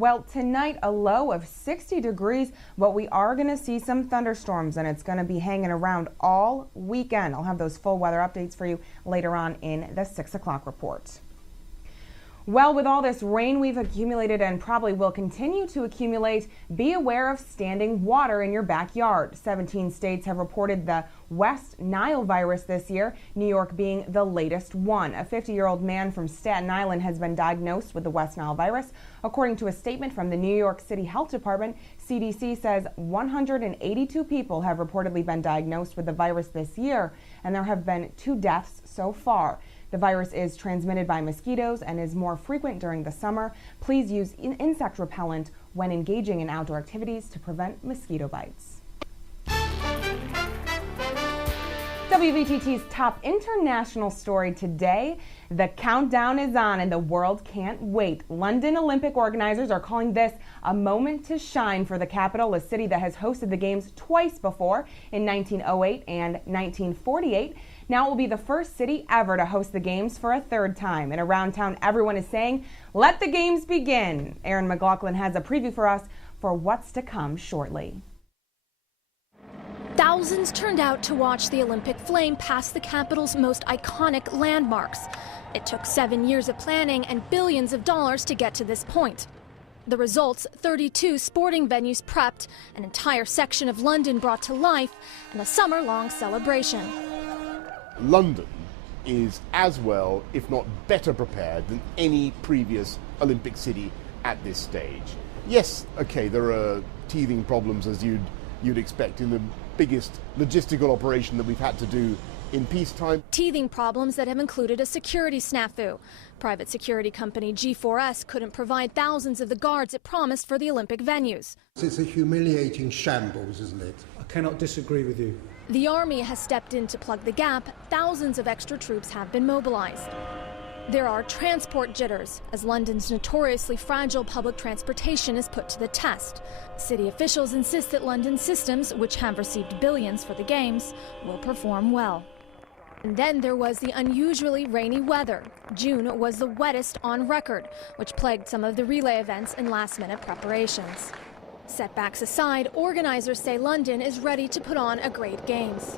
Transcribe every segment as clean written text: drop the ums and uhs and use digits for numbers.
Well, tonight a low of 60 degrees, but we are going to see some thunderstorms, and it's going to be hanging around all weekend. I'll have those full weather updates for you later on in the 6 o'clock report. Well, with all this rain we've accumulated and probably will continue to accumulate, be aware of standing water in your backyard. 17 states have reported the West Nile virus this year, New York being the latest one. A 50-year-old man from Staten Island has been diagnosed with the West Nile virus. According to a statement from the New York City Health Department, CDC says 182 people have reportedly been diagnosed with the virus this year, and there have been 2 deaths so far. The virus is transmitted by mosquitoes and is more frequent during the summer. Please use insect repellent when engaging in outdoor activities to prevent mosquito bites. WVTT's top international story today. The countdown is on and the world can't wait. London Olympic organizers are calling this a moment to shine for the capital, a city that has hosted the games twice before, in 1908 and 1948. Now it will be the first city ever to host the games for a 3rd time. And around town, everyone is saying, let the games begin. Aaron McLaughlin has a preview for us for what's to come shortly. Thousands turned out to watch the Olympic flame pass the capital's most iconic landmarks. It took 7 years of planning and billions of dollars to get to this point. The results, 32 sporting venues prepped, an entire section of London brought to life, and a summer-long celebration. London is as well, if not better prepared than any previous Olympic city at this stage. Yes, okay, there are teething problems as you'd expect in the biggest logistical operation that we've had to do in peacetime. Teething problems that have included a security snafu. Private security company G4S couldn't provide thousands of the guards it promised for the Olympic venues. It's a humiliating shambles, isn't it? I cannot disagree with you. The Army has stepped in to plug the gap. Thousands of extra troops have been mobilized. There are transport jitters as London's notoriously fragile public transportation is put to the test. City officials insist that London's systems, which have received billions for the games, will perform well. And then there was the unusually rainy weather. June was the wettest on record, which plagued some of the relay events and last-minute preparations. Setbacks aside, organizers say London is ready to put on a great games.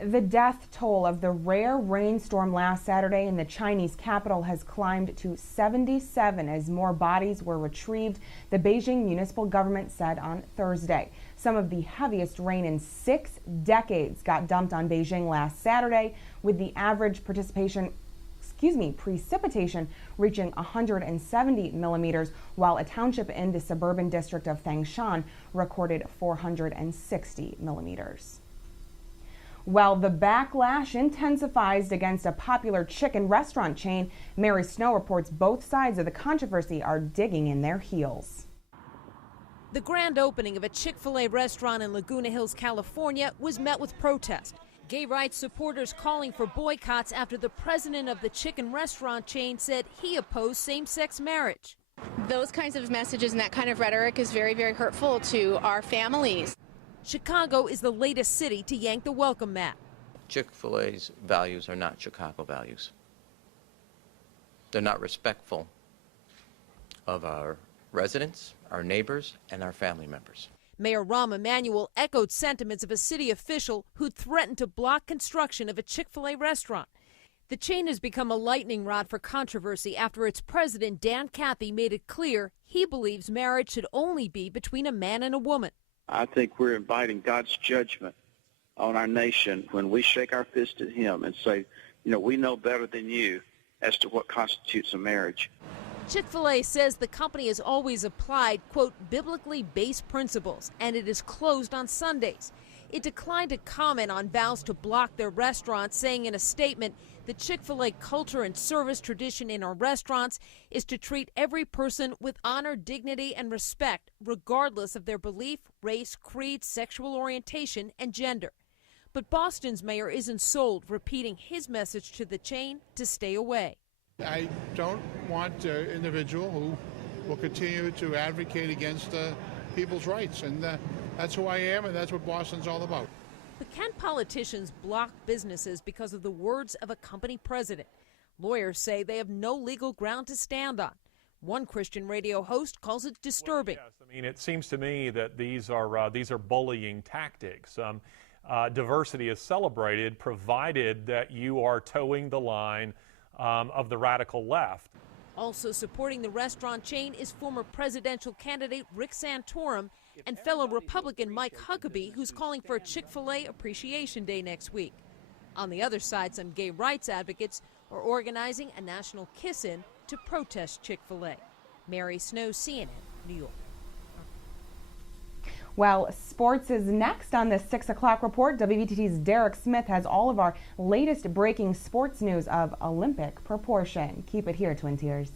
The death toll of the rare rainstorm last Saturday in the Chinese capital has climbed to 77 as more bodies were retrieved, the Beijing municipal government said on Thursday. Some of the heaviest rain in 6 decades got dumped on Beijing last Saturday, with the average precipitation reaching 170 millimeters, while a township in the suburban district of Fangshan recorded 460 millimeters. Well, the backlash intensifies against a popular chicken restaurant chain. Mary Snow reports both sides of the controversy are digging in their heels. The grand opening of a Chick-fil-A restaurant in Laguna Hills, California was met with protest. Gay rights supporters calling for boycotts after the president of the chicken restaurant chain said he opposed same-sex marriage. Those kinds of messages and that kind of rhetoric is very, very hurtful to our families. Chicago is the latest city to yank the welcome mat. Chick-fil-A's values are not Chicago values. They're not respectful of our residents, our neighbors, and our family members. Mayor Rahm Emanuel echoed sentiments of a city official who threatened to block construction of a Chick-fil-A restaurant. The chain has become a lightning rod for controversy after its president, Dan Cathy, made it clear he believes marriage should only be between a man and a woman. I think we're inviting God's judgment on our nation when we shake our fist at him and say, we know better than you as to what constitutes a marriage. Chick-fil-A says the company has always applied, quote, biblically based principles, and it is closed on Sundays. It declined to comment on vows to block their restaurants, saying in a statement, the Chick-fil-A culture and service tradition in our restaurants is to treat every person with honor, dignity, and respect, regardless of their belief, race, creed, sexual orientation, and gender. But Boston's mayor isn't sold, repeating his message to the chain to stay away. I don't want an individual who will continue to advocate against people's rights, and that's who I am, and that's what Boston's all about. But can politicians block businesses because of the words of a company president? Lawyers say they have no legal ground to stand on. One Christian radio host calls it disturbing. Well, yes, I mean, it seems to me that these are bullying tactics. Diversity is celebrated provided that you are towing the line of the radical left. Also supporting the restaurant chain is former presidential candidate Rick Santorum and fellow Republican Mike Huckabee, who's calling for a Chick-fil-A Appreciation Day next week. On the other side, some gay rights advocates are organizing a national kiss-in to protest Chick-fil-A. Mary Snow, CNN, New York. Well, sports is next on the 6 o'clock report. WVTT's Derek Smith has all of our latest breaking sports news of Olympic proportion. Keep it here, Twin Tiers.